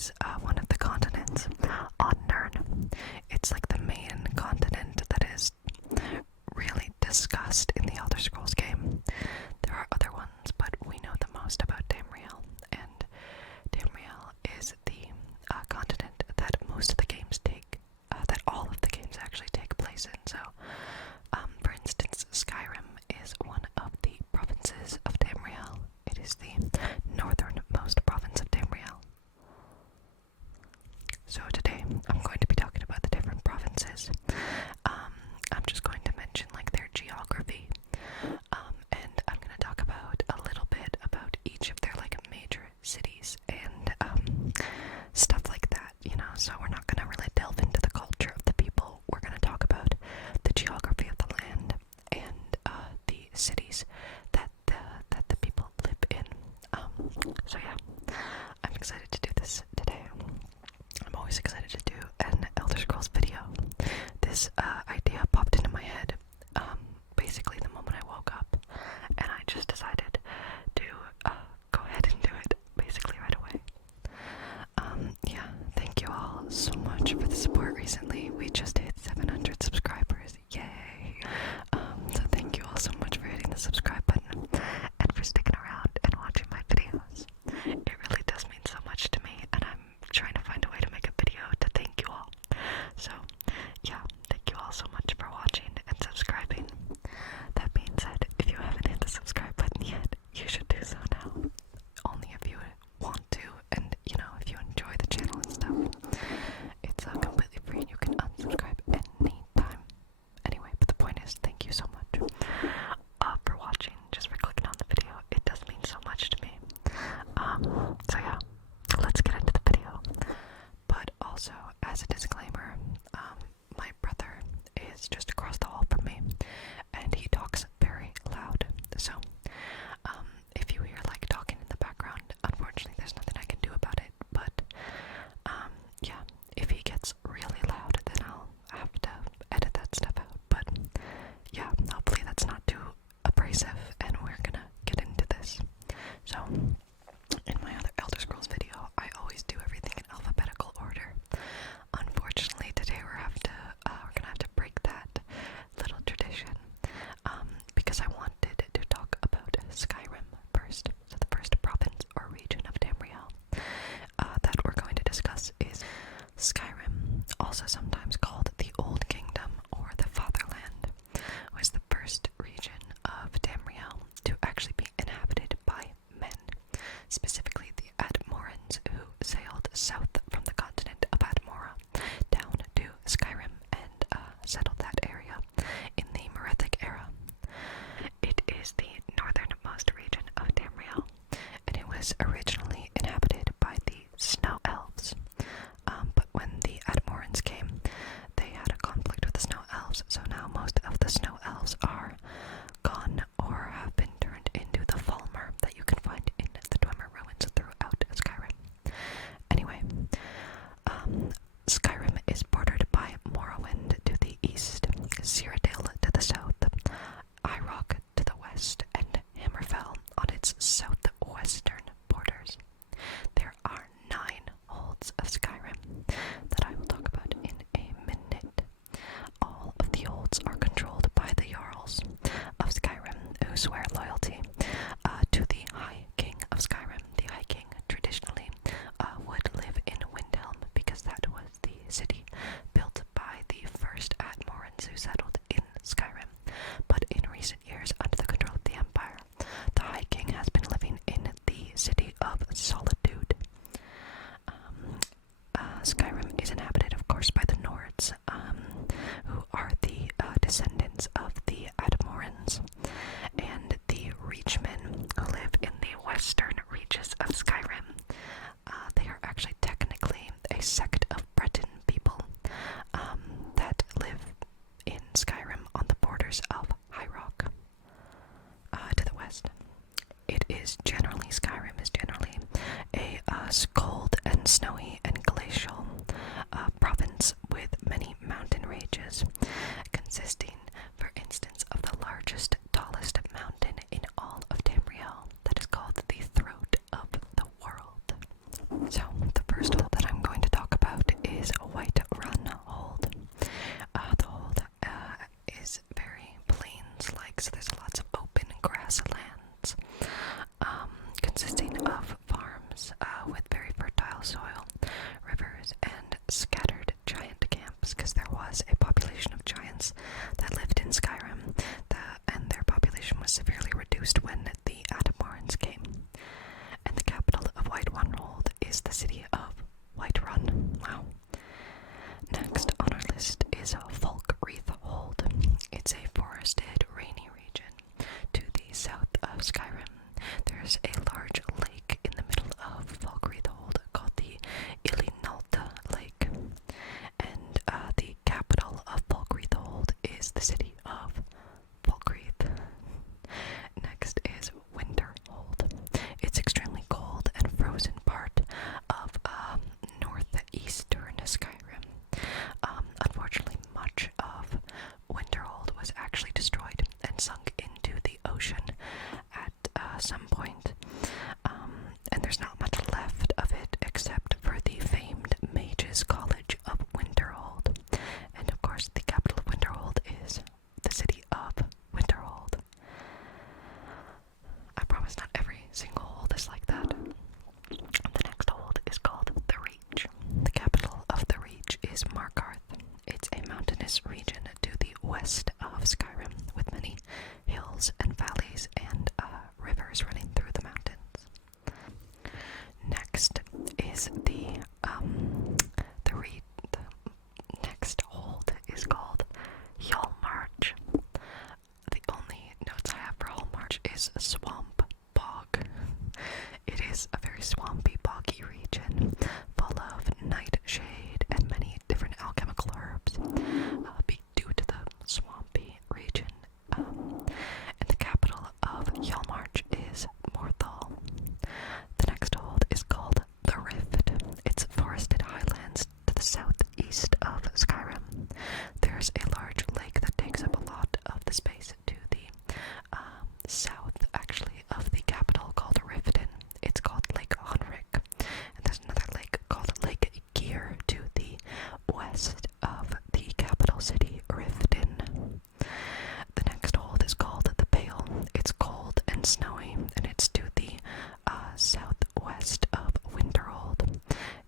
is one of the continents on Nirn. It's like the main continent that is really discussed in the Elder Scrolls game. There are other ones, but we know the most about Tamriel, and Tamriel is the continent that most of the games that all of the games actually take place in. So, for instance, Skyrim is one of the provinces of Tamriel. It is the northernmost province of Tamriel. So today, I'm going to be talking about the different provinces. I'm just going to mention like their geography, and I'm going to talk about a little bit about each of their like major cities and stuff like that, you know. So we're not going to really delve into the culture of the people. We're going to talk about the geography of the land and the cities that the people live in. So yeah, I'm excited to do this today. I'm always excited to do an Elder Scrolls video. This idea popped into my head basically the moment I woke up, and I just decided to go ahead and do it basically right away. Yeah, thank you all so much for the support recently. We just hit 700 subscribers. Yay! So thank you all so much for hitting the subscribe button and for sticking around and watching my videos. It really does mean so much to me, and I'm trying to find a way to make a video to thank you all. So, yeah, thank you all so much for watching and subscribing. That being said, if you haven't hit the subscribe button yet, you should do so now. Only if you want to, and you know, if you enjoy the channel and stuff. It's completely free and you can unsubscribe anytime. Anyway, but the point is, thank you so much for watching, just for clicking on the video. It does mean so much to me. So yeah, let's get into the video. But also, as a disclaimer, my brother is just across the hall from me, and he talks very loud. So, if you hear like talking in the background, unfortunately there's nothing I can do about it. But, yeah, if he gets really loud, then I'll have to edit that stuff out. But, yeah, hopefully that's not too abrasive, and we're gonna get into this. So, in my other Elder Scrolls video, I always do everything in alphabetical order. Unfortunately, today we're gonna have to break that little tradition, because I wanted to talk about Skyrim first. So the first province or region of Tamriel that we're going to discuss is Skyrim, also sometimes called the Old Kingdom or the Fatherland, was the first region of Tamriel to actually be inhabited by men, specifically the Admorans, who sailed south from the continent of Admora down to Skyrim and settled that area in the Merethic era. It is the northernmost region of Tamriel, and it was originally inhabited by the Snow Elves. But when the Admorans came, they had a conflict with the Snow Elves, so now most of the Snow Elves are gone or have been turned into the Falmer that you can find in the Dwemer ruins throughout Skyrim. Anyway, Skyrim is bordered by Morrowind to the east, Cyrodiil to the south, Irock to the west, and Hammerfell on its southwestern borders. There are 9 holds of Skyrim that I will talk about in a minute. All of the holds are controlled by the Jarls of Skyrim, who swear loyalty to the High King of Skyrim. The High King traditionally would live in Windhelm because that was the city built by the first Admorans who settled in Skyrim. But in recent years, under the control of the Empire, the High King has been living in the city of Solitude. Skyrim is inhabited, of course, by the Nords, who are the descendants of the Admorans, and the Reachmen, who live in the western reaches of Skyrim. They are actually technically a sect of Breton people that live in Skyrim on the borders of High Rock to the west. Skyrim is generally a cold and snowy and glacial province with many mountain ranges, consisting, for instance, of the largest, tallest mountain in all of Tamriel that is called the Throat of the World. So, the first hole introduced when the Atamarans came. And the capital of Whiterun is the city of Whiterun. Wow. Next on our list is Falkreath Hold. It's a forested, rainy region to the south of Skyrim. There's a large lake in the middle of Falkreath Hold called the Ilinalta Lake. And the capital of Falkreath Hold is the city of Falkreath. Next is Winterhold. It's extremely cold and frozen part of northeastern Skyrim. Unfortunately, much of Winterhold was actually destroyed and sunk into the ocean at some point. And there's not much left of it except for the famed Mages College of Winterhold. And of course, the capital of Winterhold is the city of Winterhold. I promise not every single hold is like that. The next hold is called the Reach. The capital of the Reach is Markarth. It's a mountainous region to the west of Skyrim with many hills and valleys and rivers running through the mountains. Next is the next hold is called Hjalmarch. The only notes I have for Hjalmarch is swamp bog. It is a very swampy, boggy region full of nightshade and many different alchemical herbs due to the swampy region. And the capital of Hjalmarch is Morthal. The next hold is called the Rift. It's forested highlands to the southeast of Skyrim. There's a large lake that takes up a lot of the space to the south, actually, of the capital called Riften. It's called Lake Honric. And there's another lake called Lake Gear to the west of the capital city, Riften. The next hold is called the Pale. It's cold and snowy, and it's to the southwest of Winterhold.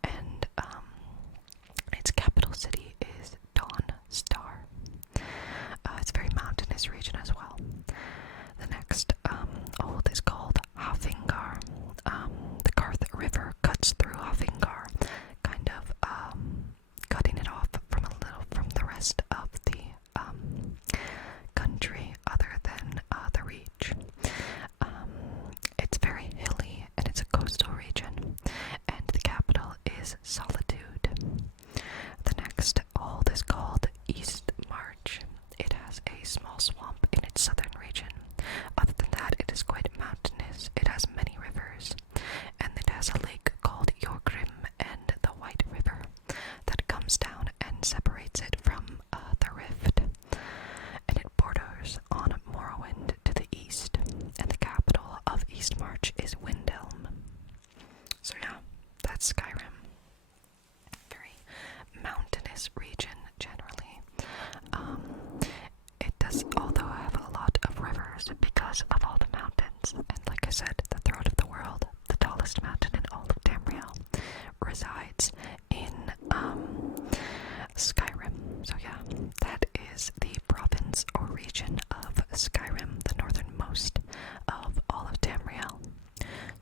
And its capital city is Dawnstar. It's a very mountainous region as well. The next hold is called Hafengar. The Karth River cuts through Hafengar, kind of cutting it off from the rest of the country other than the Reach. It's very hilly and it's a coastal region, and the capital is Solitude. The next hold is called East March. It has a small swamp in its southern region. Other than that, it is quite mountainous. It has many rivers, and it has a lake called Jorgrim and the White River that comes down and separates it from the Rift. And it borders on Morrowind to the east, and the capital of East March is Windhelm. So yeah, that's Skyrim. Very mountainous region generally. It does, although have a lot of rivers because of all the mountains. And like I said, the throat of the world, the tallest mountain in all of Tamriel, resides in Skyrim. So yeah, that is the province or region of Skyrim, the northernmost of all of Tamriel.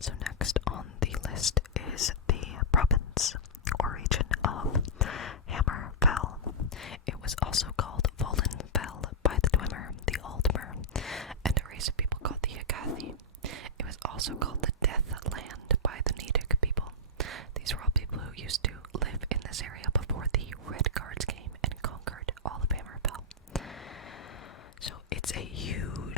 So next on the list is the province or region of Hammerfell. It was also called Volenfell by the Dwemer, the Aldmer, and a race of people called the Agathi. It was also called the Deathland by the Nedic people. These were all people who used to live in this area before the Red Guards came and conquered all of Hammerfell. So it's a huge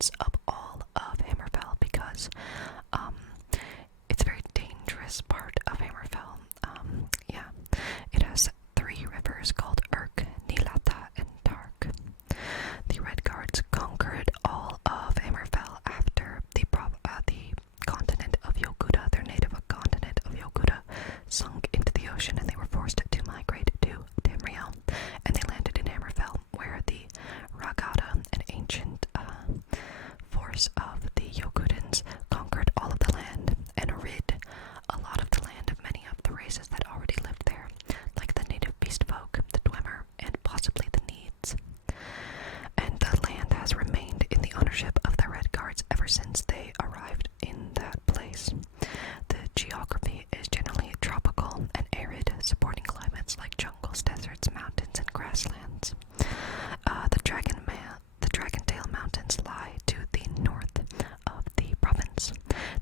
parts of all of Hammerfell because it's a very dangerous part of Hammerfell. Yeah, it has 3 rivers called Urk, Nilata, and Dark. The Red Guards conquered all of Hammerfell after the continent of Yokuda, their native continent of Yokuda, sunk into the ocean, and they were forced to migrate to Tamriel, and they landed in Hammerfell, where the Ragada, an ancient force of the Yokudans, conquered all of the land and rid a lot of the land of many of the races that already lived there, like the native beast folk, the Dwemer, and possibly the Needs. And the land has remained in the ownership of the Red Guards ever since they arrived in that place. The geography is generally tropical and arid, supporting climates like jungles, deserts, mountains, and grasslands. The Dragontail Mountains lie to the north of the province.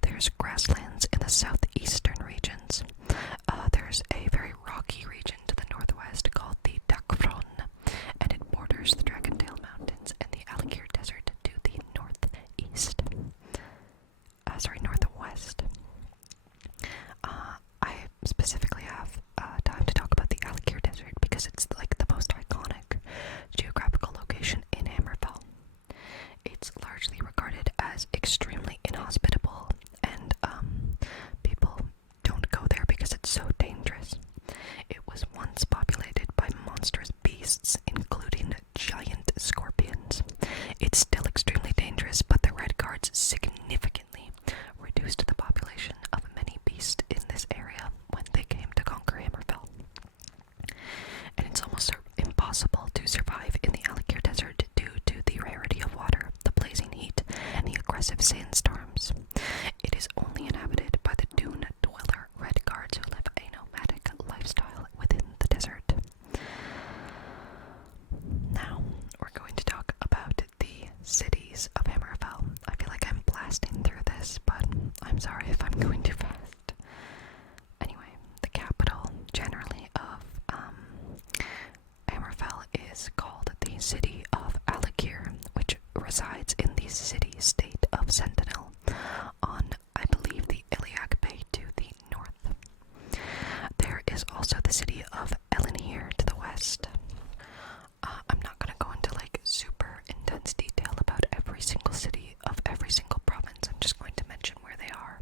There's grasslands in the southeastern regions. There's a very rocky region to the northwest called the Dakfron, and it borders the Dragontail Mountains and the Alakir Desert to the northwest. I specifically have time to talk about the Alakir Desert because it's like the most iconic geographical location in Hammerfell. It's largely regarded as extremely inhospitable, and people don't go there because it's so dangerous. It was once populated by monstrous beasts, including giant scorpions. It's still extremely dangerous, but the Red Guards significantly reduced the population of many beasts in this area when they came to conquer Hammerfell. And it's almost impossible to survive in the Alakir Desert due to the rarity of water, the blazing heat, and the aggressive sandstorms. It is only inhabited by the dune dweller Red Guards who live a nomadic lifestyle within the desert. Now, we're going to talk about the cities of Hammerfell. I feel like I'm blasting through this, but I'm sorry if I'm going too fast. Anyway, the capital, generally, of Hammerfell is called the City of Alakir, which resides in the city-state of Sentinel on, I believe, the Iliac Bay to the north. There is also the city of Elenir to the west. I'm not going to go into like super intense detail about every single city of every single province. I'm just going to mention where they are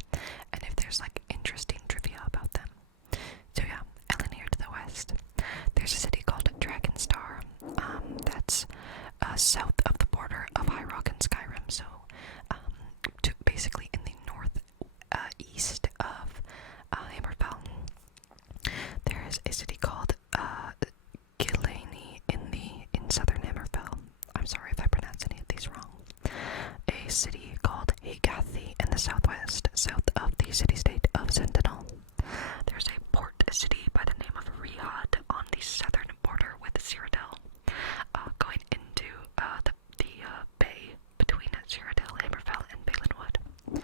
and if there's like interesting trivia about them. So yeah, Elenir to the west. There's a city called Dragonstar. That's south of the border of High Rock and Skyrim. So basically in the north east of Hammerfell. There is a city called Gilani in southern Hammerfell. I'm sorry if I pronounce any of these wrong. A city called Hagathi in the southwest, south of the city-state of Sentinel. There's a port city by the name of Rihad on the southern border with Cyrodiil, going into the bay between Cyrodiil, Hammerfell, and Balinwood.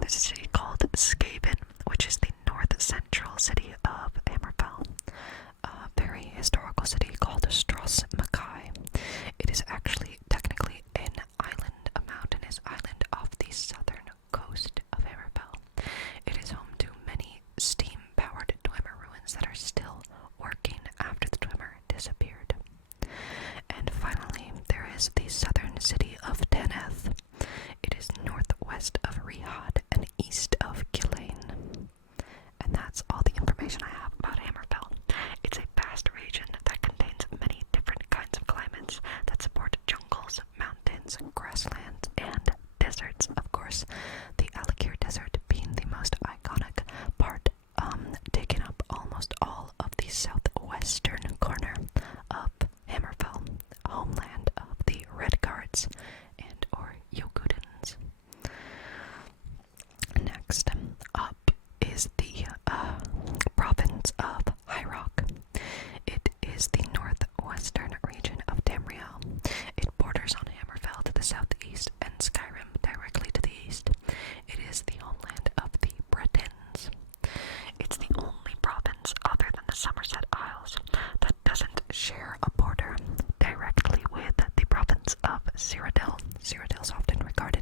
There's a city called Skaven, which is the north-central city of Hammerfell. A very historical city called Stros Mackay. It is actually technically an island, a mountainous island off the southern coast of Hammerfell. It is home to many steam-powered Dwemer ruins that are still working after the Dwemer disappeared. And finally, there is the southern city of Taneth. It is northwest of Rihad and east of Gilane. And that's all the information I have about Hammerfell. It's a vast region that contains many different kinds of climates that support jungles, mountains, grasslands, and deserts. Of course, the Alakir Desert being the most iconic part, taking up almost all of the southwestern corner of Hammerfell, homeland of the Red Guards and or Yokudans. Next up is the province of High Rock. It is the northwestern region of Tamriel. It borders on Hammerfell to the southeast and Skyrim directly to the east. It is the homeland of the Bretons. It's the only province other than the Somerset Isles that doesn't share a border directly with the province of Cyrodiil. Cyrodiil is often regarded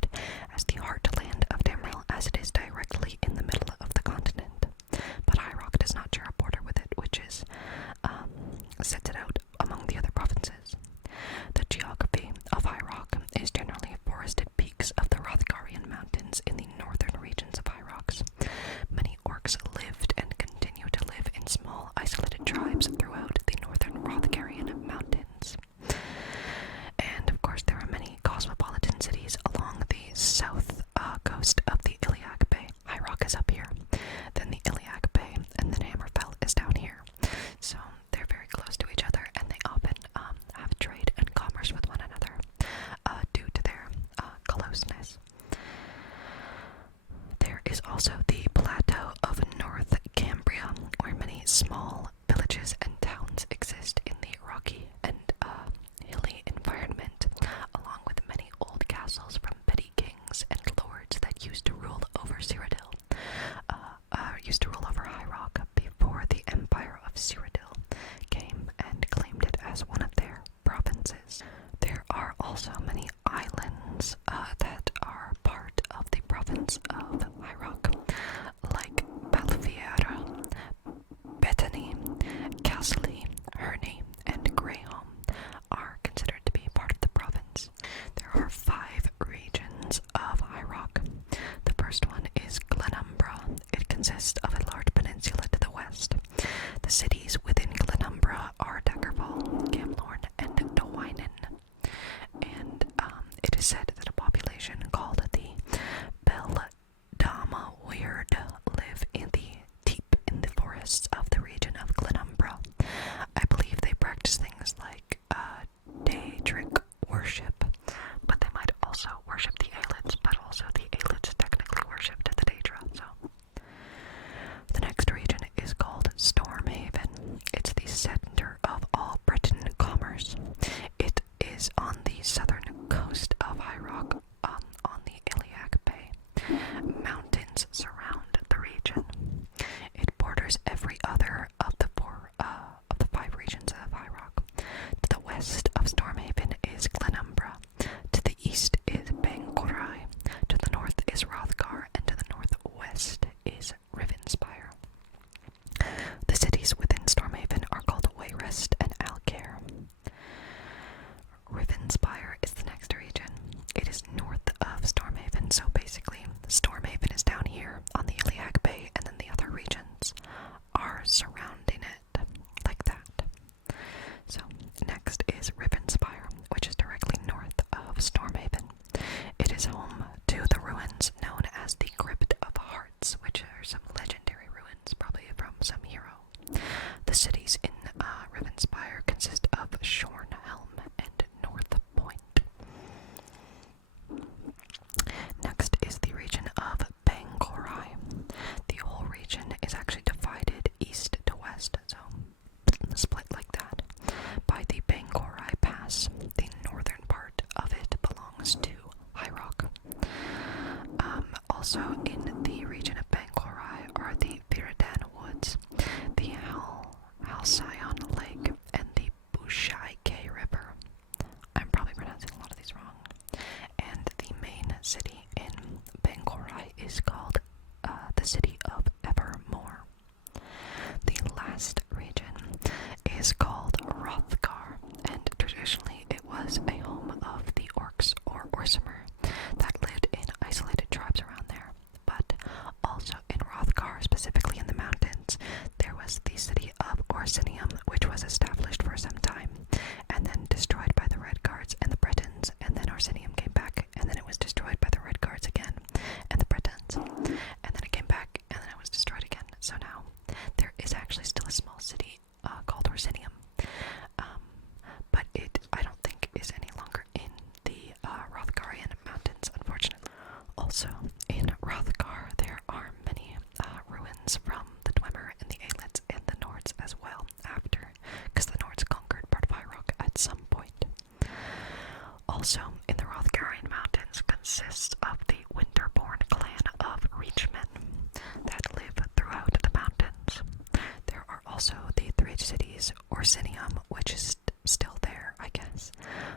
as the heartland of Tamriel, as it is directly in the middle of the continent. But High Rock does not share a border with it, which is sets it out among the other provinces. The geography of High Rock is generally forested peaks of the Hrothgarian Mountains in the northern regions of High Rocks. Many orcs lived and continue to live in small, isolated tribes throughout the northern Hrothgarian Mountains. And of course, there are many cosmopolitan cities along the south coast of the Iliac Bay. High Rock is up here, then the Iliac Bay, and then Hammerfell is down here. So they're very close to each other, and they often have trade and commerce with one another due to their closeness. There is also the plateau of North Cambria, where many small villages and towns exist in the rocky and hilly environment, along with many old castles from petty kings and lords that used to rule over Cyrodiil, used to rule over High Rock before the Empire of Cyrodiil came and claimed it as one of their provinces. There are also many islands that are part of the province of High Rock, like Balfiera, Bethany, Castley, Herney, and Greyholm are considered to be part of the province. There are 5 regions of High Rock. The first one is Glenumbra. It consists of a large peninsula to the west. The cities within Glenumbra are Daggerfall, Gamlorn, and Dwynen. And it is said that a population called the Beldama Weird live deep in the forests of the region of Glenumbra. I believe they practice things like Daedric worship, but they might also worship the Aelids, but also the Aelids technically worshipped the Daedra. So the next region is called Stormhaven. It's the center of all Breton commerce. It is on the southern coast of High Rock, on the Iliac Bay. Mountains surround the region. It borders every other of the 5 regions of High Rock. To the west of Stormhaven is Glenumbra. To the east is Bangorai. To the north is Hrothgar, and to the northwest is Rivenspire. The cities within Stormhaven are called Wayrest and Alcair. Rivenspire is the next region. It is north of Stormhaven, so basically Stormhaven is down here on the Iliac Bay, and then the other regions are surrounding it, like that. So next is Rivenspire, which is directly north of Stormhaven. It is home to the ruins known as the Crypt of Hearts, which are some legendary ruins, probably from some hero. The cities in Rivenspire consist of Shornhelm and North Point. Next is the region of Bangorai. The whole region is actually divided east to west, so split like that, by the Bangorai Pass. The northern part of it belongs to High Rock. Also in the region of Bangorai are the Viridan Woods, the Halcyon Lake, and the Bushaike River. I'm probably pronouncing a lot of these wrong. And the main city in Bangorai is called the city of Evermore. The last region is called Hrothgar, and traditionally it was a home of the orcs or Orsimer that lived in isolated tribes around there. But also in Hrothgar, specifically in the mountains, there was the city of Orsinium, which was established for some time and then destroyed by the Red Guards and the Bretons, and then Orsinium came back, and then it was destroyed by the Red Guards again and the Bretons, and then it came back, and then it was destroyed again. So now there is actually still a small city called Orsinium, but it, I don't think, is any longer in the Hrothgarian mountains, unfortunately. Also, in Hrothgar, there are many ruins from the Dwemer and the Aelids and the Nords as well, because the Nords conquered part of High Rock at some point. Also, in the Hrothgarian mountains consists of the Winterborn clan of Reachmen that live throughout the mountains. There are also the 3 cities, Orsinium, which is still there, I guess.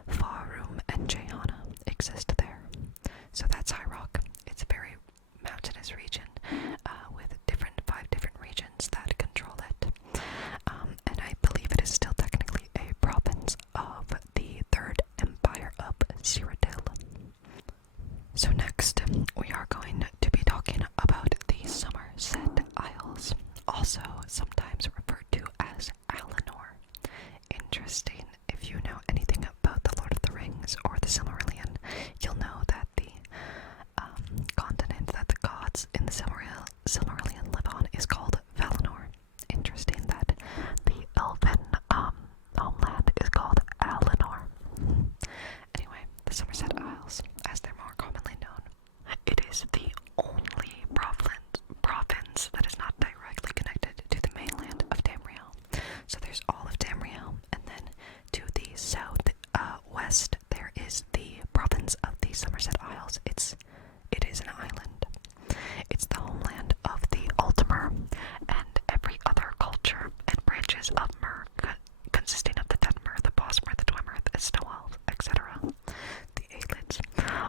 Farum and Jayana exist there. So that's High Rock. we are going to be talking about the Somerset Isles, also sometimes referred to as Alinor. Interesting, if you know anything about the Lord of the Rings or the Silmarillion, you'll know that the continent that the gods in the Silmarillion live on is called Valinor. Interesting that the elven homeland is called Alinor. Anyway, the Somerset Isles, as they're more commonly known. It is the only province that is not directly connected to the mainland of Tamriel. So there's all of Tamriel, and then to the west there is the province of the Somerset Isles. It is an island. It's the homeland of the Ultimer and every other culture and branches of Mer, consisting of the Dunmer, the Bosmer, the Dwemer, the Stowell, etc. The Aelids.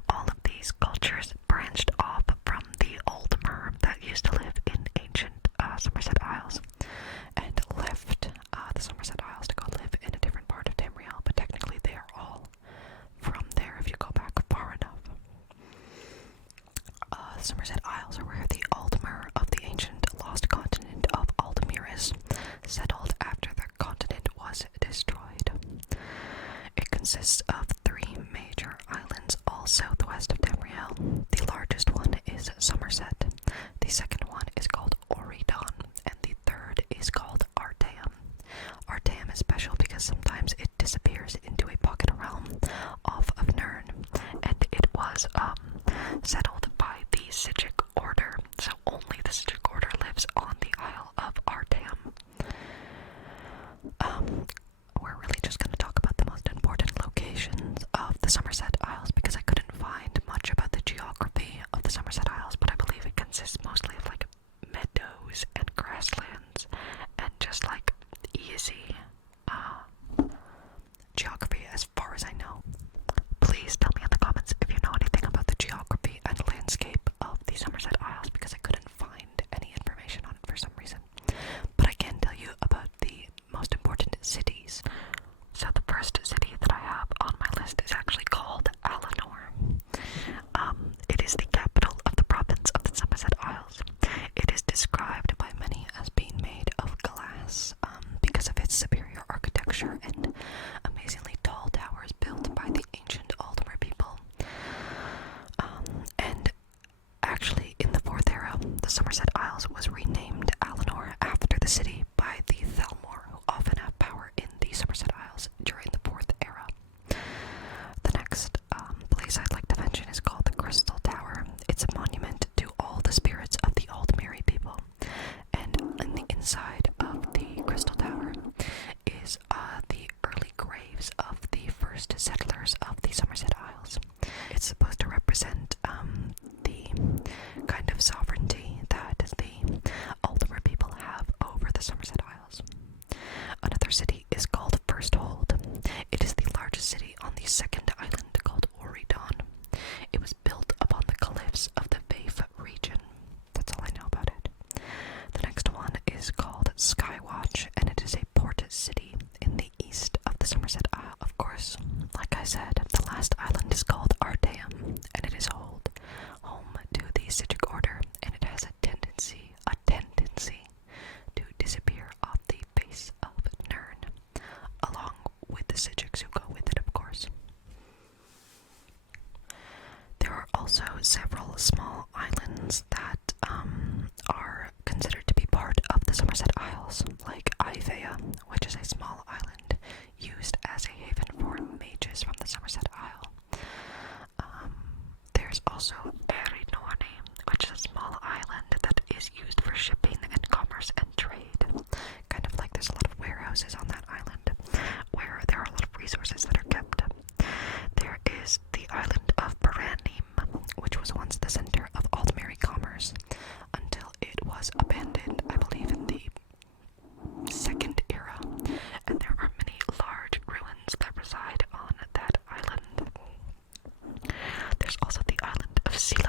All of these cultures branched off from the old Mer that used to live in ancient Somerset Isles and left the Somerset Isles to go live in a different part of Tamriel, but technically they are all from there if you go back far enough. The Somerset Isles are where the Aldmer of the ancient lost continent of Aldemiris settled after the continent was destroyed. It consists of 3 major islands all southwest of Tamriel. The largest one is Somerset, the second one is called Oridon, and the third is called Artaeum. Artaeum is special because sometimes it disappears into a pocket realm off of Nirn, and it was settled by the Sigic Order, so only the Sigic Order lives on the Isle of Artaeum. We're really just going to talk about the most important locations of the Somerset Isles because I couldn't find much about the geography of the Somerset Isles, but I believe it consists mostly of like meadows and grasslands and just like easy geography as far as I know. Please tell me in the comments if you know anything about the geography and landscape of the Somerset Isles because I couldn't find any information on it for some reason. But I can tell you about the most important cities. So the first city that I have on my list is actually called Alinor. It is the capital of the province of the Somerset Isles. It is described by many as being made of glass because of its superior architecture and amazingly tall towers built by the ancient Aldmer people. And actually, in the 4th era, the Somerset Isles was renamed Alinor after the city by the Thelmor, who often have power in the Somerset Isles during the 4th era. The next place I'd like to mention is called the Crystal Tower. It's a monument to all the spirits of the Aldmeri people. And in the inside of the Crystal Tower is the early graves of the first settlers of the Somerset Isles. It's supposed to represent the kind of sovereignty that the Aldmer people have over the Somerset Isles. Another city is called Firsthold. It is the largest city on the second island called Oridon. It was built upon the cliffs of the Vafe region. That's all I know about it. The next one is called Skywatch, and it is a port city in the east of the Somerset Isle. Of course, like I said, the last island is called Artaeum, and it is home to the Sigic Order, and it has a tendency to disappear off the face of Nirn, along with the Sigics who go with it, of course. There are also several small islands that are considered to be part of the Somerset Isles, like Ivea, which is a small island used as a haven for mages from the Somerset Isle. There's also Erinorni, which is a small island that is used for shipping and commerce and trade. Kind of like there's a lot of warehouses on that island where there are a lot of resources that are kept. There is the island of Baranim, which was once the center of Aldmeri commerce until it was abandoned, I believe, in the 2nd era, and there are many large ruins that reside on that island. There's also the island of Sea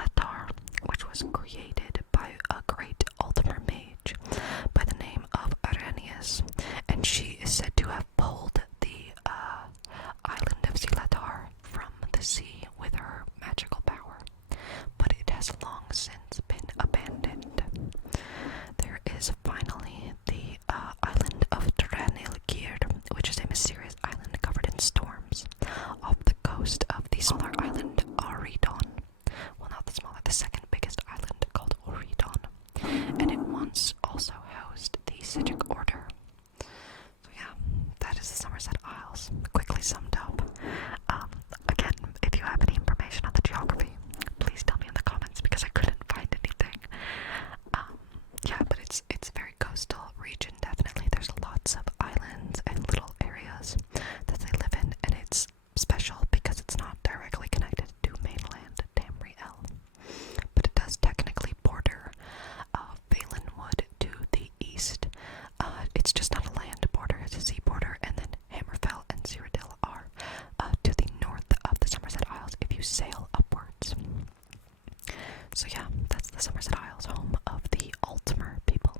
Somerset Isles, home of the Altmer people.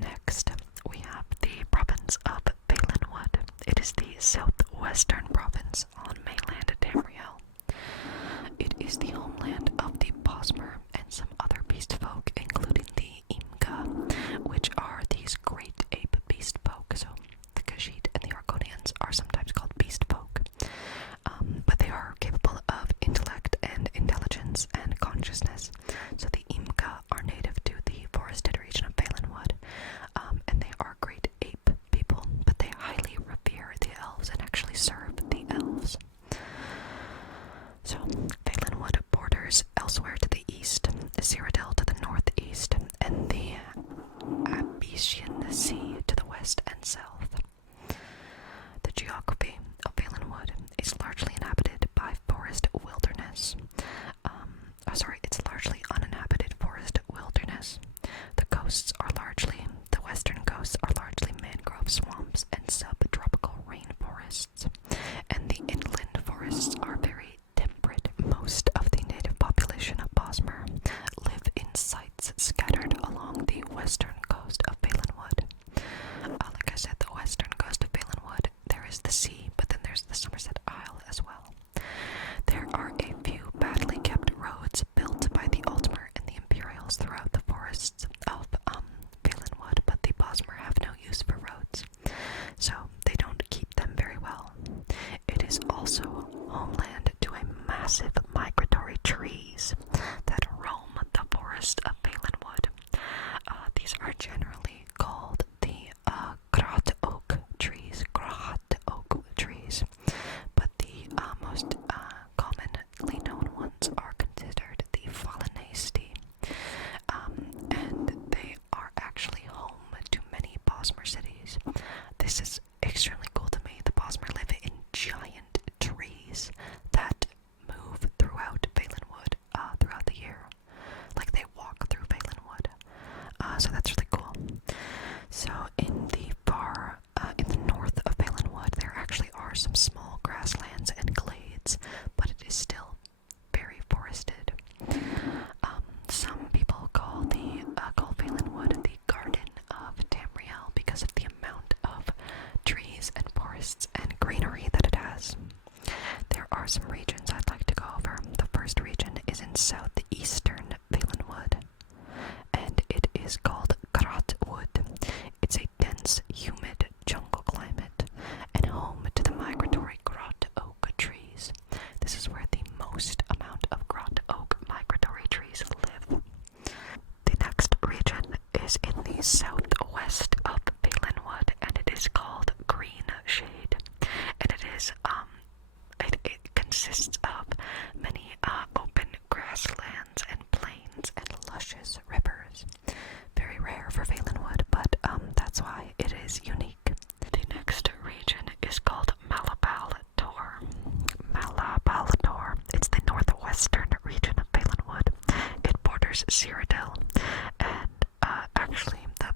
Next, we have the province of Valenwood. It is the southwestern province on mainland Tamriel. It is the homeland of the Bosmer and some other beast folk, including the Imka, which are these great ape beast folk. So the Khajiit and the Argonians are sometimes called beast folk, but they are capable of intellect and intelligence and consciousness. So the Imka are native to the forested region of Valenwood, and they are great ape people, but they highly revere the elves and actually serve the elves. So Valenwood borders elsewhere to the east, Cyrodiil to the northeast, and the Abyssinian Sea to the west and south. The geography of Valenwood is largely inhabited by forest wilderness. It's largely uninhabited forest wilderness. The western coasts are largely mangrove swamps and subtropical rainforests, and the inland forests are very temperate. Most of the native population of Bosmer live in sites scattered along the western coast of Valenwood. Like I said, the western coast of Valenwood, there is the sea, but then there's the Somerset Isle as well. There are a few badly kept roads built by the Altmer and the Imperials throughout the forests of Valenwood, but the Bosmer have no use for roads, so they don't keep them very well. It is also homeland to a massive migratory trees that roam the forest of Valenwood. These are generally called the grot oak trees, but the most commonly known ones are considered the Falanacea, and they are actually home to many Bosmer cities. This is extremely cool to me. The Bosmer live in giant trees that move throughout Valenwood throughout the year. Like they walk through Valenwood. So that's really cool. So in the north of Valenwood, there actually are some small grasslands and glades, but it is still very forested. Some people call Valenwood the Garden of Tamriel because of the amount of trees and forests and greenery that it has. There are some regions I'd like to go over. The first region is in southeastern Valenwood, and it is called Grotwood. It's a dense, humid jungle climate and home to the migratory grot oak trees. This is where the most amount of grot oak migratory trees live. The next region is in the southwest of Valenwood, and it is called Green Shade, and it consists of many open grasslands and plains and luscious rivers. Very rare for Valenwood, but that's why it is unique. The next region is called Malabal-Tor. It's the northwestern region of Valenwood. It borders Cyrodiil, and actually the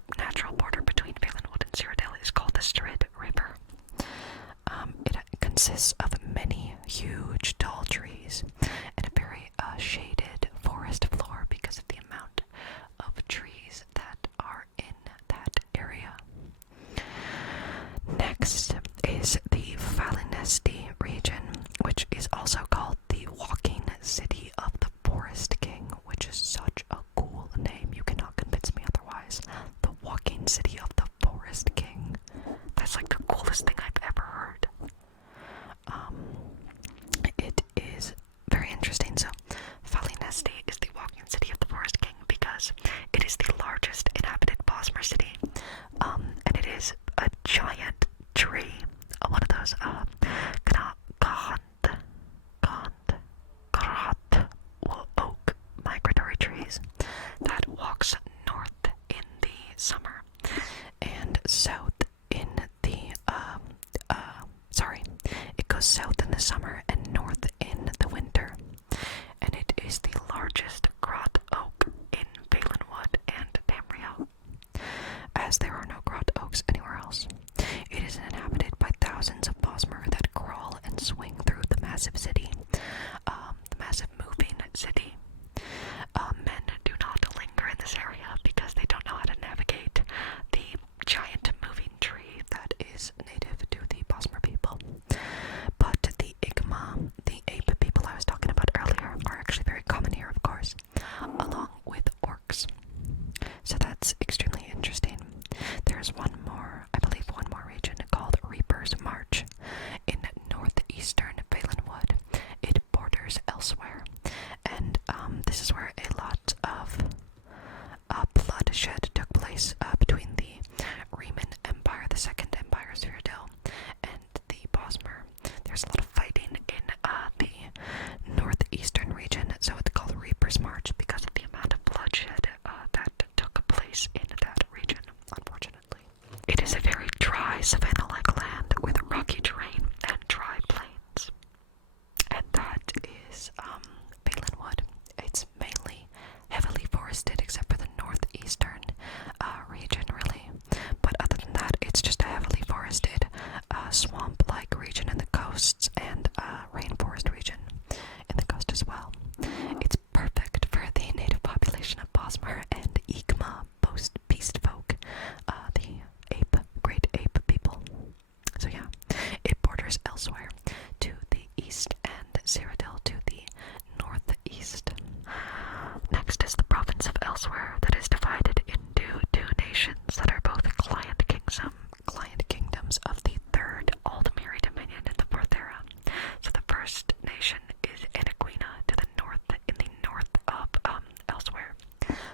borders elsewhere. And this is where a lot of bloodshed took place between the Riemann Empire, the Second Empire, Cyrodiil, and the Bosmer. There's a lot of fighting in the northeastern region, so it's called Reaper's March because of the amount of bloodshed that took place in that region, unfortunately. It is a very dry, savanna-like land with rocky terrain and dry plains. And that is Balinwood. It's mainly heavily forested except for the northeastern region, really. But other than that, it's just a heavily forested swamp-like region in the coasts and rainforest region in the coast as well. It's perfect for the native population of Bosmer and Igma beast folk, the great ape people. So yeah, it borders elsewhere to the east and Cyrodiil to the northeast. Next is the province of Elsewhere that is divided into two nations that are both client kingdoms of the third Aldemiri Dominion in the Fourth Era. So the first nation is Anaquina to the north, in the north of Elsewhere.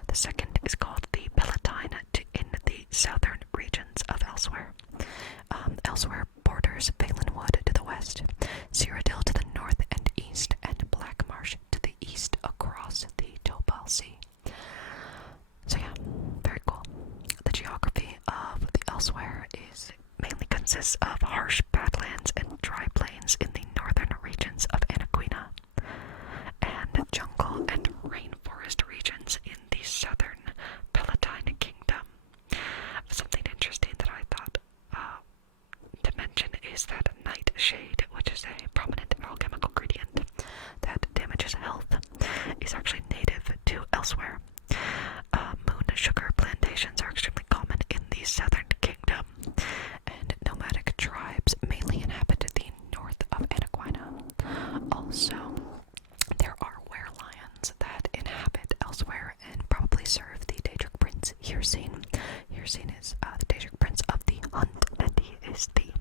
The second is called the Palatine in the southern regions of Elsewhere. Elsewhere borders Balinwood to the west, Cyrodiil to the north and east, and Blackmarsh to the east across the Topal Sea. So yeah, very cool. The geography of the Elsewhere mainly consists of harsh badlands and dry plains in the northern regions of Anaquina, and jungle and rainforest regions in the southern Palatine Kingdom. Something interesting that I thought to mention is that nightshade, which is a prominent alchemical ingredient that damages health, is actually native to Elsewhere. Moon sugar plantations are extremely common in the southern kingdom, and nomadic tribes mainly inhabit the north of Anaquina. Also, there are were-lions that inhabit Elsewhere and probably serve the Daedric Prince Hircine. Hircine is the Daedric Prince of the Hunt, and he is the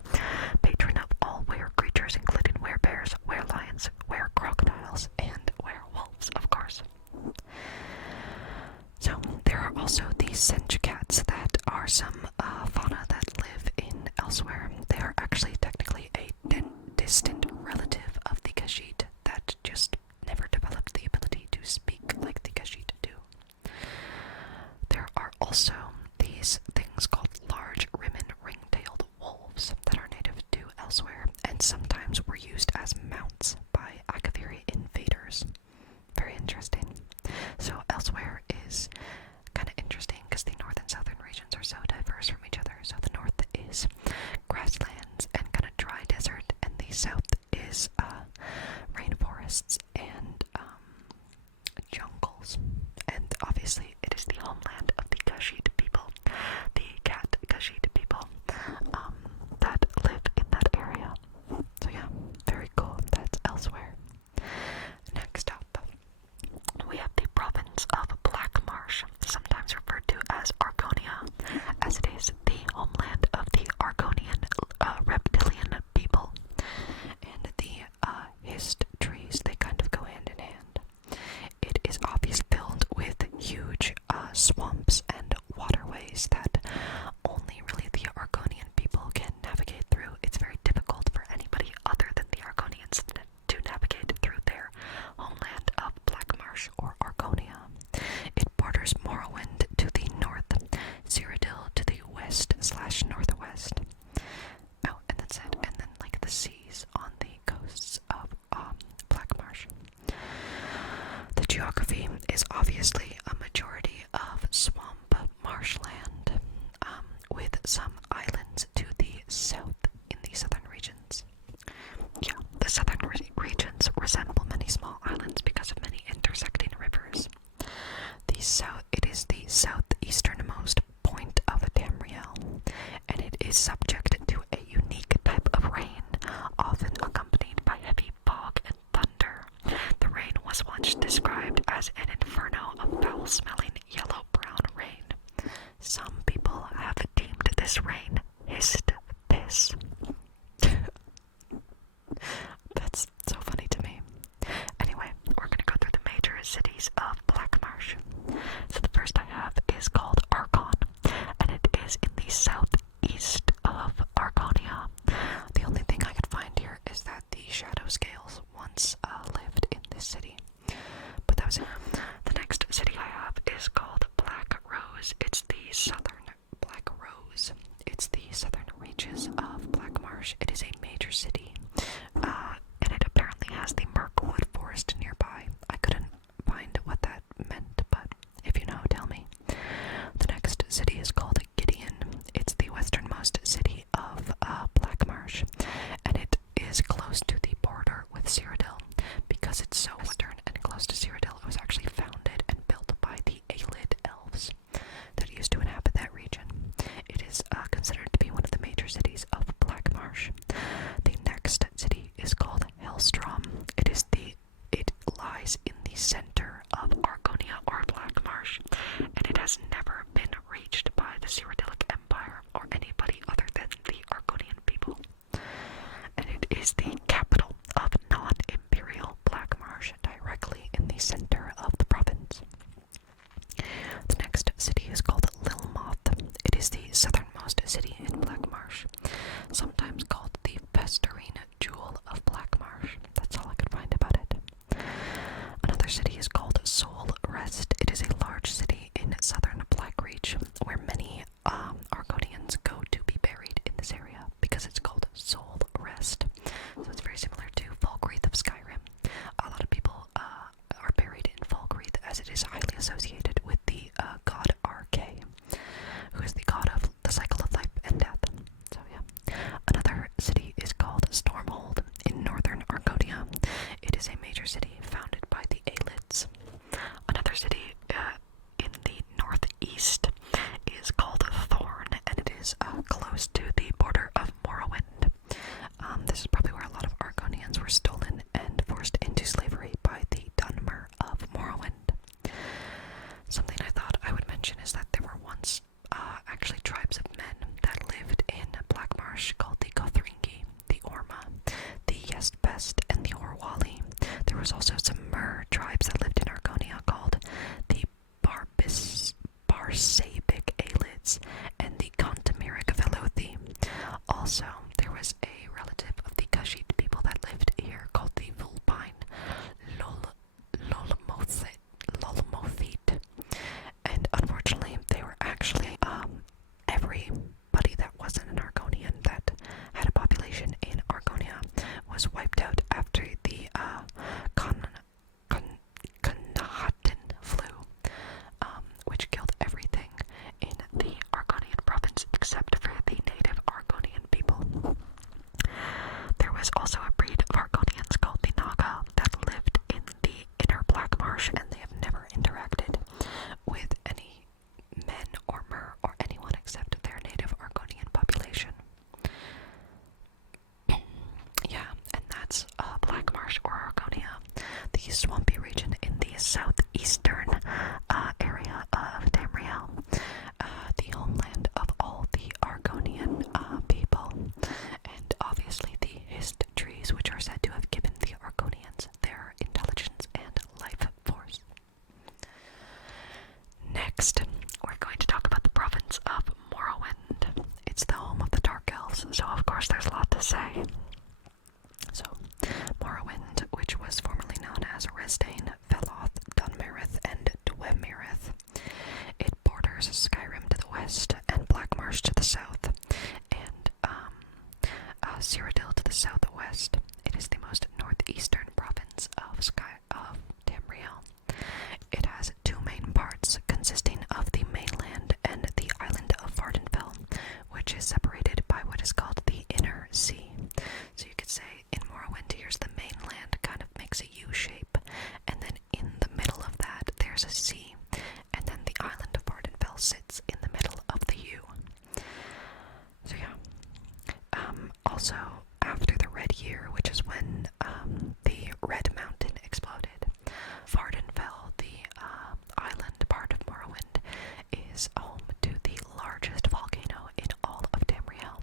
patron of all were creatures, including werebears, were-lions, were-crocodiles, and werewolves, of course. So, there are also the Senj cats that are some fauna that live in Elsewhere. They are actually technically a distant relative of the Khajiit that just never developed the ability to speak like the Khajiit do. There are also these things called large ring-tailed wolves that are native to Elsewhere and sometimes were used as mounts by Akaviri invaders. Very interesting. So Elsewhere is kind of interesting because the north and southern regions are so diverse from each other. So the north is grasslands and kind of dry desert, and the south is rainforests and jungles. And obviously it is the homeland of the Khajiit people, the cat Khajiit people that live in that area. So yeah, very cool. That's Elsewhere. Next up, we have the province of Blackmarsh, sometimes referred to as Argonia, as it is the homeland of the Argonian reptilian people. And the hist trees, they kind of go hand in hand. It is obviously filled with huge swamps and waterways that only really the Argonian people can navigate through. It's very difficult for anybody other than the Argonians to navigate through their homeland of Blackmarsh or Argonia. It borders Morrowind to the north, Cyrodiil to the west/northwest. Oh, and that's it. And then like the seas on the coasts of Blackmarsh. The geography is obviously a majority of swamp marshland, with some islands to the south in the southern regions. Yeah, the southern regions resemble many small islands because of many intersecting rivers. It is the southeasternmost point of Tamriel, and it is subject to a unique type of rain, often accompanied by heavy fog and thunder. The rain was once described as an inferno of foul-smelling yellow-brown rain. Some people have deemed this rain hissed piss. That's so funny to me. Anyway, those. The next city I have is called Black Rose. It's the southern Black Rose. It's the southern reaches of Black Marsh. It is a major city, and it apparently has the Mirkwood Forest nearby. I couldn't find what that meant, but if you know, tell me. The next city is called Gideon. It's the westernmost city of Black Marsh, and it is close to the border with Cyrodiil. Because it's so western and close to Cyrodiil, it was actually founded and built by the Aelid elves that used to inhabit that region. It is considered to be one of the major cities of Black Marsh. The next city is called Hellstrom. It lies in the center of Argonia or Black Marsh, and it has never been reached by the Cyrodiilic Empire or anybody other than the Argonian people. And it is the capital of non-imperial Black Marsh, directly in the center of the province. The next city is called Lilmoth. It is the southernmost city in Black Marsh, sometimes called the festering jewel of Black Marsh. That's all I could find about it. Another city is called Soul Rest. It is a large city in southern Blackreach, where many Argonians go to be buried in this area because it's called Soul Rest. So it's very similar to Falkreath of Skyrim. A lot of people are buried in Falkreath as it is highly associated with the god RK, who is the god of the cycle of life and death. So yeah. Another city is called Stormhold in northern Argonia. It is a major city founded by the Aelids. Another city in the northeast is called Thorn, and it is close to the border of Morrowind. This is probably where a lot of Argonians were stolen and forced into slavery by the Dunmer of Morrowind. Something I thought I would mention is that there were once actually tribes of men that lived in Black Marsh called the Gothringi, the Orma, the Yestbest, and the Orwali. There was also some Mer tribes that lived in Argonia called the Barsabic Aelids and the Contamiric Velothi. Also, there was a relative of the Khajiit people that lived here called the Vulpine Lolmothit. And unfortunately, they were actually everybody that wasn't an Argonian that had a population in Argonia was wiped out after the Knahaten flu, which killed everything in the Argonian province except for the native Argonian people. There was also a breed of Argonians called the Naga that lived in the inner Black Marsh, and they have never interacted with any men or Mer or anyone except their native Argonian population. Yeah, and that's Black Marsh or Argonia, the swampy region in the southeastern area of Tamriel, the homeland of all the Argonian people, and obviously the Hist trees, which are said to have given the Argonians their intelligence and life force. Next, we're going to talk about the province of Morrowind. It's the home of the Dark Elves, so of course there's a lot to say. So, Morrowind, which was formerly known as Resdain, Veloth, Dunmerith, and Dwemerith. It borders Skyrim to the west and Black Marsh to the south, and Cyrodiil to the southwest. It is the most northeastern province of Tamriel. It has two main parts, consisting of the mainland and the island of Vardenfell, which is separated by what is called the Inner Sea. So you could say in Morrowind, here's the mainland, kind of makes a U shape, and then in the middle of that, there's a sea, and then the island of Vardenfell sits in the middle of the U. So yeah. Also, after the Red Year, which is when the Red Mountain exploded, Vardenfell, the island part of Morrowind, is home to the largest volcano in all of Tamriel.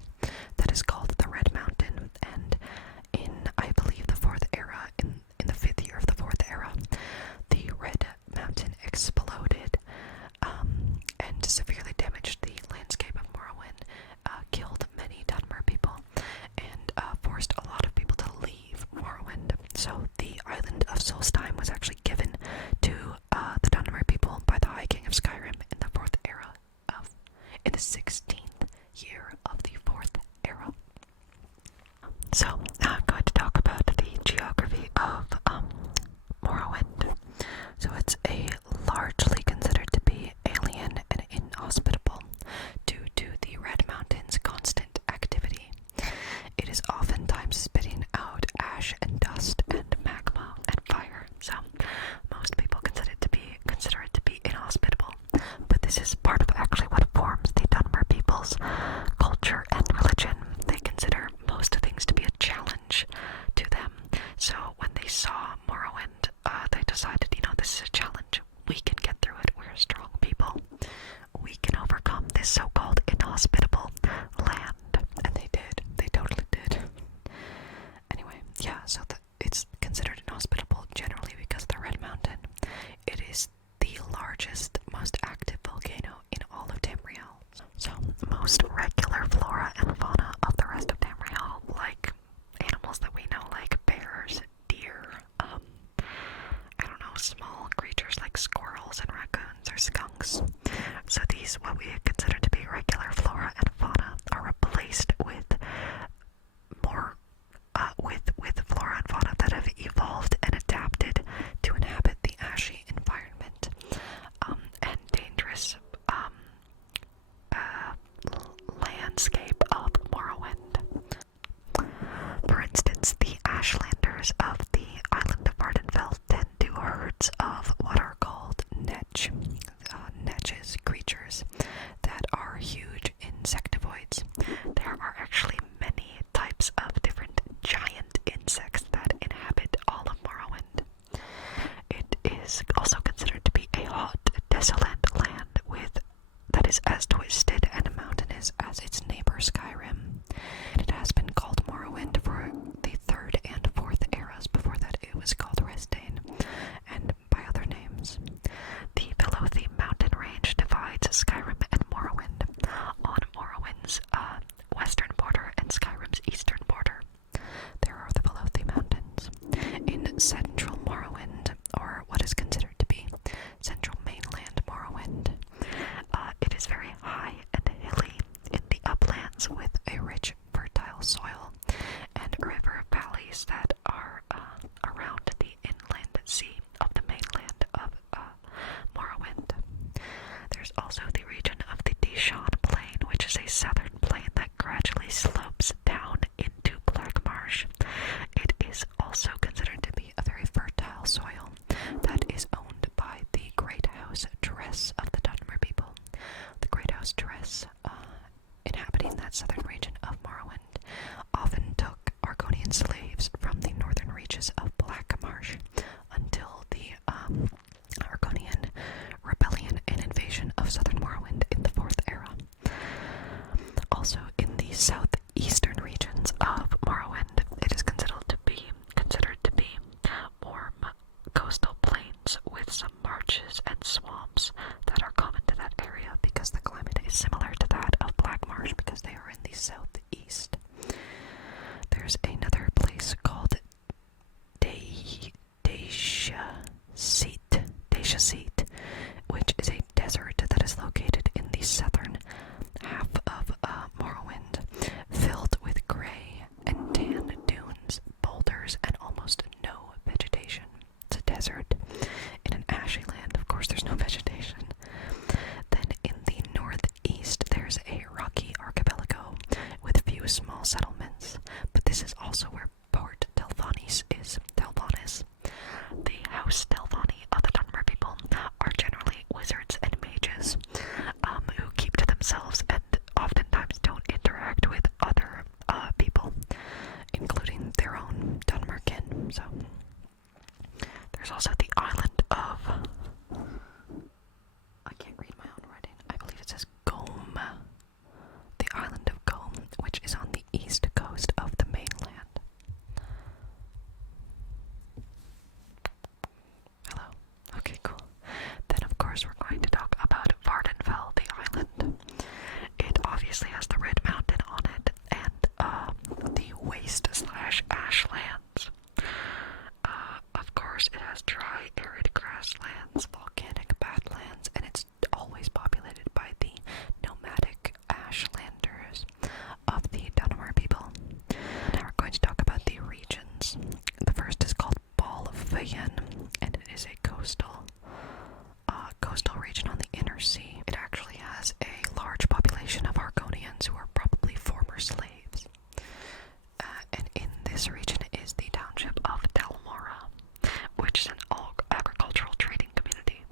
That is called the Red Mountain, and in, I believe, the 4th era, in the 5th year of the 4th era, the Red Mountain exploded small creatures like squirrels and raccoons or skunks. So these, what we consider to be regular flora and fauna, are replaced with more with flora and fauna that have evolved and adapted to inhabit the ashy environment and dangerous landscape of Morrowind. For instance, the Ashlanders of the island of Vardenfell tend to herds of what are called netches, creatures that are huge insectivoids. There are actually many types of different giant insects that inhabit all of Morrowind. It is also considered to be a hot, desolate land that is as twisted and mountainous as its neighbor Skyrim. It has been called Morrowind for the 3rd and 4th eras. Before that it was called Resdain, and by other names. The Velothi mountain range divides Skyrim and Morrowind on Morrowind's western border and Skyrim's eastern border. There are the Velothi Mountains. In central Morrowind, or what is considered to be central mainland Morrowind, it is very high and hilly in the uplands with a rich, fertile soil and river valleys that are around the inland sea of the mainland of Morrowind. There's also the region of the Deshaun Plain, which is a southern plain that gradually slopes down into Black Marsh. It is also considered to be a very fertile soil that is owned by the Great House Dress of the Dunmer people. The Great House Dress, inhabiting that southern region of Morrowind, often took Argonian slaves from the northern reaches of Black Marsh until the Argonian rebellion and invasion of southern Morrowind in the 4th era. Also, in the southeastern regions of Morrowind, it is considered to be warm coastal plains with some marshes and swamps that are common to that area because the climate is similar to that of Black Marsh because they are in the southeast. There's another place called Deisha-Seat, which is a desert that is located in the southern half of Morrowind, filled with gray and tan dunes, boulders, and almost no vegetation. It's a desert in an ashy land. Of course, there's no vegetation. Then in the northeast, there's a rocky archipelago with few small settlements, but this is also where Port Telvannis is. The House Telvanni of the Dunmer people are generally wizards and mages who keep to themselves and oftentimes don't interact with other people, including their own Dunmerkin. So there's also the island of, I can't read my own writing, I believe it says Gome. The island of Gome, which is on the east coast of the mainland. Hello? Okay, cool. Then of course we're going to talk about Vardenfell, the island. It obviously has the Red Mountain on it and the waste/ashlands. Of course it has dry, arid grasslands, volcanic badlands, and it's always populated by the nomadic ashlanders of the Dunmer people. Now we're going to talk about the regions. The first is called Ball of Fayen, and it is a coastal region on the inner sea. It actually has a large population of Argonians who are probably former slaves. And in this region is the township of Dalmora, which is an agricultural trading community.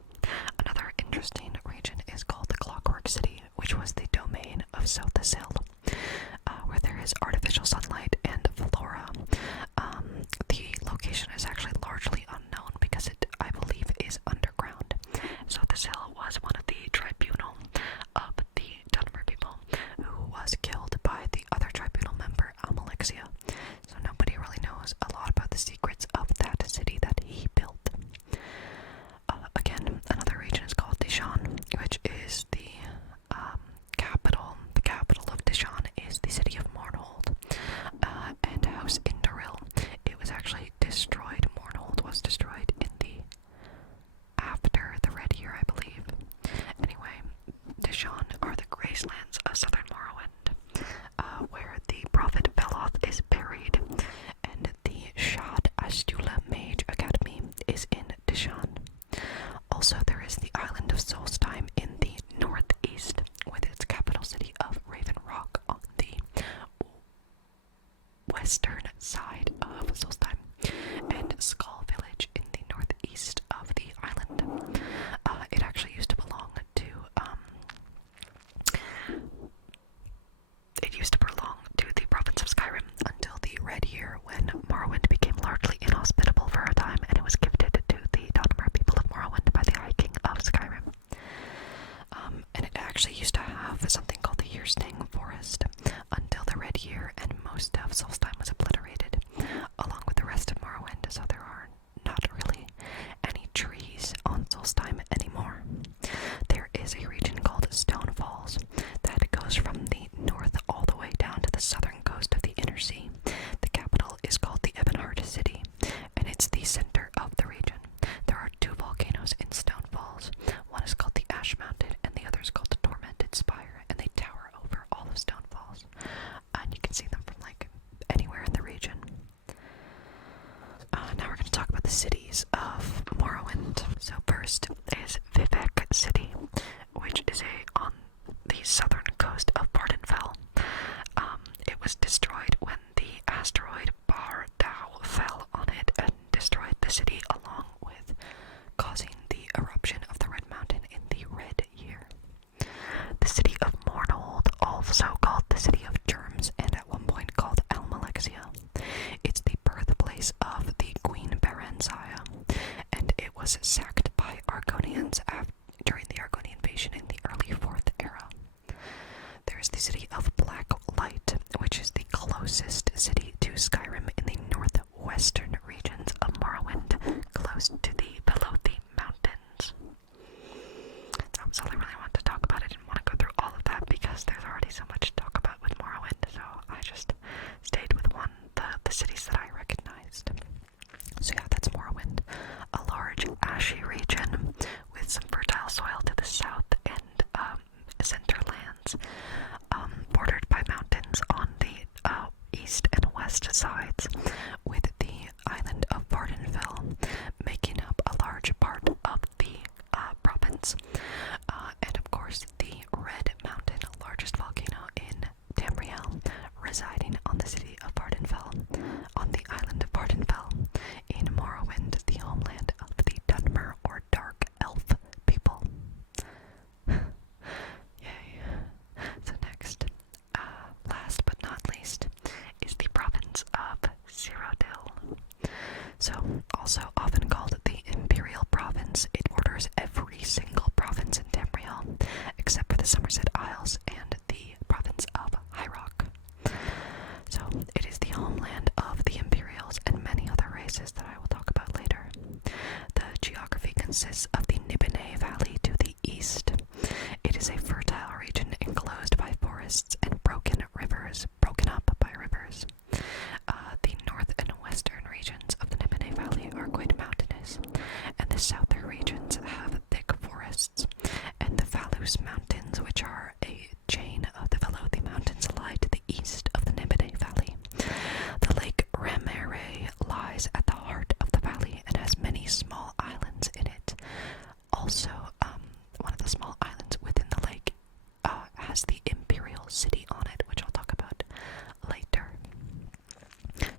Another interesting region is called the Clockwork City, which was the domain of Southasil, where there is artificial sunlight and flora. The location is actually largely unknown because it, I believe, is underground. Southasil was one of the tribunal of wastelands of southern Morrowind, where the prophet Veloth is buried, and the Shad Astula Mage Academy is in Dishan. Also, there is the island of Solstheim in the northeast, with its capital city of Raven Rock on the western side of Solstheim, and Skull Village in the northeast of the island. It actually used to belong to the province of Skyrim until the Red Year, when Morrowind became largely inhospitable for a time, and it was gifted to the Dunmer people of Morrowind by the High King of Skyrim. And it actually used to have something called the Yearsting Forest until the Red Year, and most of Solstheim was obliterated, along with the rest of Morrowind, so there are not really any trees on Solstheim anymore. There is a region called Stone Falls that goes from the north all the way down to the southern coast of the Inner Sea. The capital is called the Ebonheart City, and it's the center of the region. There are two volcanoes in Stone Falls. One is called the Ash Mountain, and the other is called the Tormented Spire, and they tower over all of Stone Falls. And you can see them from like anywhere in the region. Now we're going to talk about the cities of Morrowind. So first is Vivec City, which is on the southern coast of Vardenfell. It was destroyed when the asteroid Bar Dow fell on it and destroyed the city, along with causing the eruption of the Red Mountain in the Red Year. The city of Mournhold, also called the City of Germs, and at one point called Almalexia. It's the birthplace of the Queen Baranzaya, and it was sacked by Argonians during the Argonian invasion in the early 4th era. There's the city of Black Light, which is the closest city to Skyrim in the northwestern regions of Morrowind, close to the Velothi Mountains. That was all I really wanted to talk about. I didn't want to go through all of that because there's already so much to talk about with Morrowind, so I just stayed with the cities that I recognized. So yeah, that's Morrowind, a large ashy region with some fertile soil to the south and center lands, bordered by mountains on the east and west sides, with the island of Vardenfell making up a large part of the province, and of course the Red Mountain, largest volcano in Tamriel, residing on the city of Vardenfell, on the island of Vardenfell, in Morrowind, the homeland of the Dunmer or Dark Elf people. Yay. So next, last but not least, is the province of Cyrodiil. So, also often called the Imperial Province, it borders every single province in Tamriel, except for the Somerset Isles and the province of High Rock. So, it is the homeland of the Imperials and many other races that I will talk about later. The geography consists of the Nibene Valley to the east. It is a fertile region enclosed by forests and broken up by rivers. The north and western regions of the Nibene Valley are quite mountainous, and the southern regions have thick forests, and the Valus Mountains, which are a chain of the Velothi Mountains, lie to the east of the Nibene Valley. The lake Ramere lies at the heart of the valley and has many small islands in it. Also, one of the small islands within the lake has the Imperial City on it, which I'll talk about later.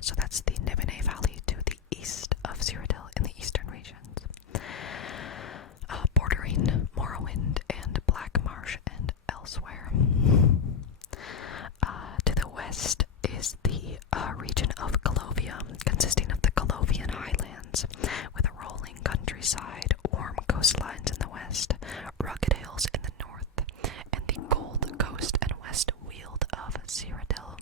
So that's the Nibene Valley to the east of Cyrodiil in the eastern regions, bordering Morrowind and Black Marsh and elsewhere. To the west is the region of Calovia, consisting of the Calovian Highlands, with a rolling countryside, warm coastlines in the west, rugged hills in the north, and the Gold Coast and West Weald of Cyrodiil.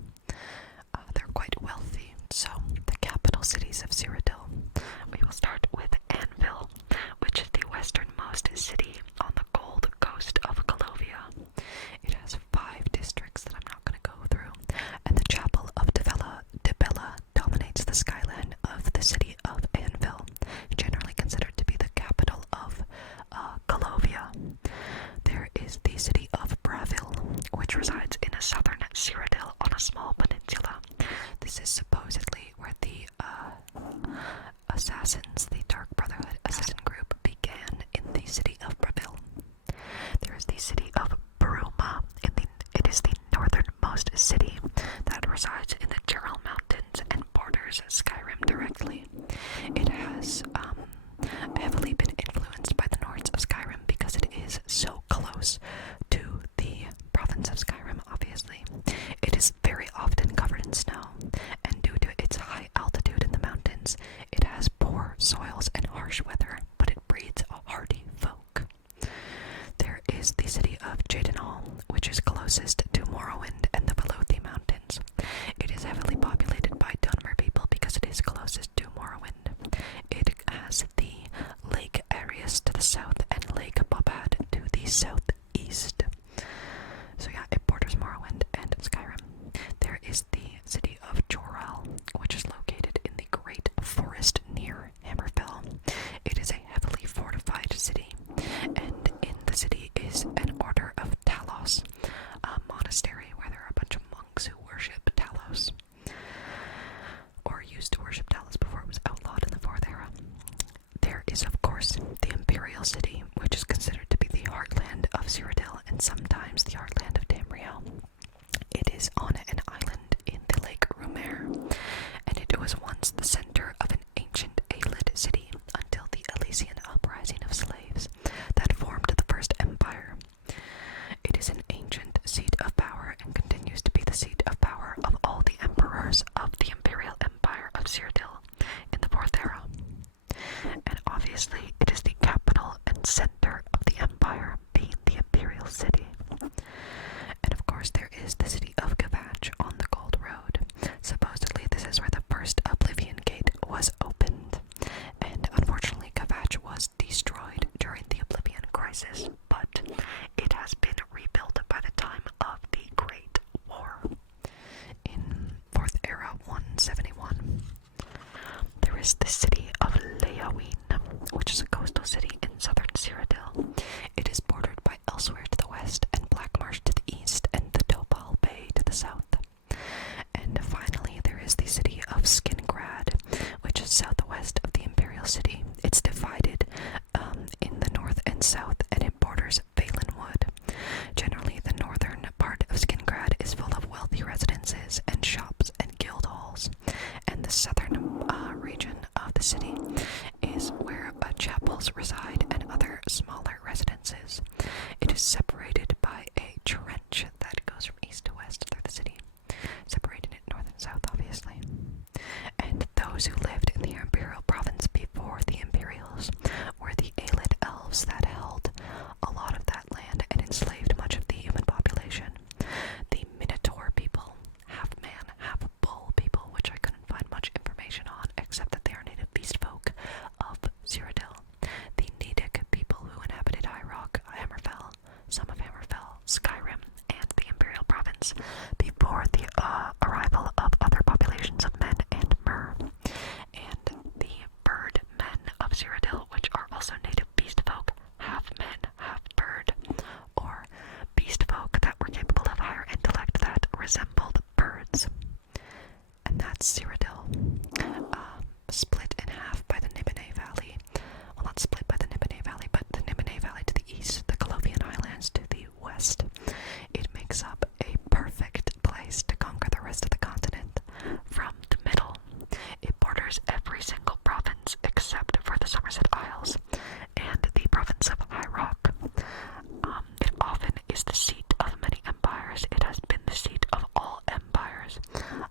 They're quite wealthy. So, the capital cities of Cyrodiil. We will start with Anvil, which is the westernmost city on the Gold Coast of Calovia. It has 5 districts that I'm not going to go through, and the chapel of Dibella dominates the skyline of the city of Anvil, generally considered to be the capital of Calovia. There is the city of Bravil, closest to Morrowind and the Velothi Mountains. It is heavily populated by Dunmer people because it is closest to Morrowind. It has the Lake Arius to the south and Lake Bobad to the southeast. So yeah, it borders Morrowind and Skyrim. There is the city of Jorel, which is located in the Great Forest near Hammerfell. It is a heavily fortified city, and in the city is an Order of Talos, a monastery where there are a bunch of monks who worship Talos, or used to worship Talos before it was outlawed in the Fourth Era. There is, of course, the Imperial City, which is considered to be the heartland of Cyrodiil and sometimes the heartland of Tamriel. It is on an island in the Lake Rumer, and it was once the center of an ancient Aelid city until the Elysian uprising of slaves that formed the First Empire. It is an ancient seat of power and continues to be the seat of power of all the emperors of the Imperial Empire of Cyrodiil in the Fourth Era. And obviously, it is the capital and center of the empire, being the Imperial City. And of course, there is the city of Kvatch on the Gold Road. Supposedly, this is where the first Oblivion Gate was opened. And unfortunately, Kvatch was destroyed during the Oblivion Crisis, but it has been rebuilt by the time of the Great War in 4th Era 171. There is the city of Leowyn, which is a coastal city in southern Cyrodiil. It is bordered by Elsewhere to the west and Blackmarsh to the east and the Topal Bay to the south. And finally, there is the city of Skingrad, which is southwest of the Imperial City. It's divided in the north and south, and it borders Valenwood. Generally, the northern part of Skingrad is full of wealthy residences and shops and guild halls, and the southern region of the city is where chapels reside and other smaller residences. It is separated by a trench that goes from east to west through the city, separating it north and south, obviously. And those who lived in the Imperial Province before the Imperials were the Aelid elves that held a lot of that land and enslaved much of the human population. The Minotaur people, half man, half bull people, which I couldn't find much information on, except that they are native beast folk of Cyrodiil. The Nedic people who inhabited High Rock, Hammerfell, some of Hammerfell, Skyrim, and the Imperial Province before the arrival of other populations of men and mer. And the bird men of Cyrodiil, which are also native beast folk, half men, half bird, or beast folk that were capable of higher intellect that resembled birds. And that's Cyrodiil, split in half by the Nibene Valley. Well, not split by the Nibene Valley, but the Nibene Valley to the east, the Colovian Highlands to the west. It makes up a perfect place to conquer the rest of the continent from the middle. It borders every single province except for the Somerset Isles and the province of High Rock. It often is the seat of many empires. It has been the seat of all empires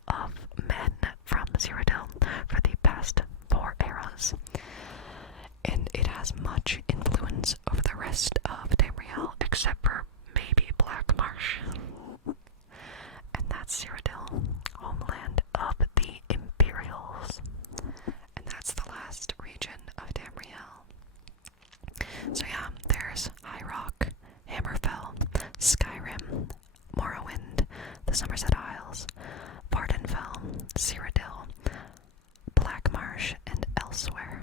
of men from Cyrodiil for the past 4 eras. And it has much influence over the rest of Tamriel, except for maybe Blackmarsh. And that's Cyrodiil, homeland of the Imperials. And that's the last region of Tamriel. So yeah, there's High Rock, Hammerfell, Skyrim, Morrowind, the Somerset Isles, Vardenfell, Cyrodiil, Blackmarsh, and Elsewhere.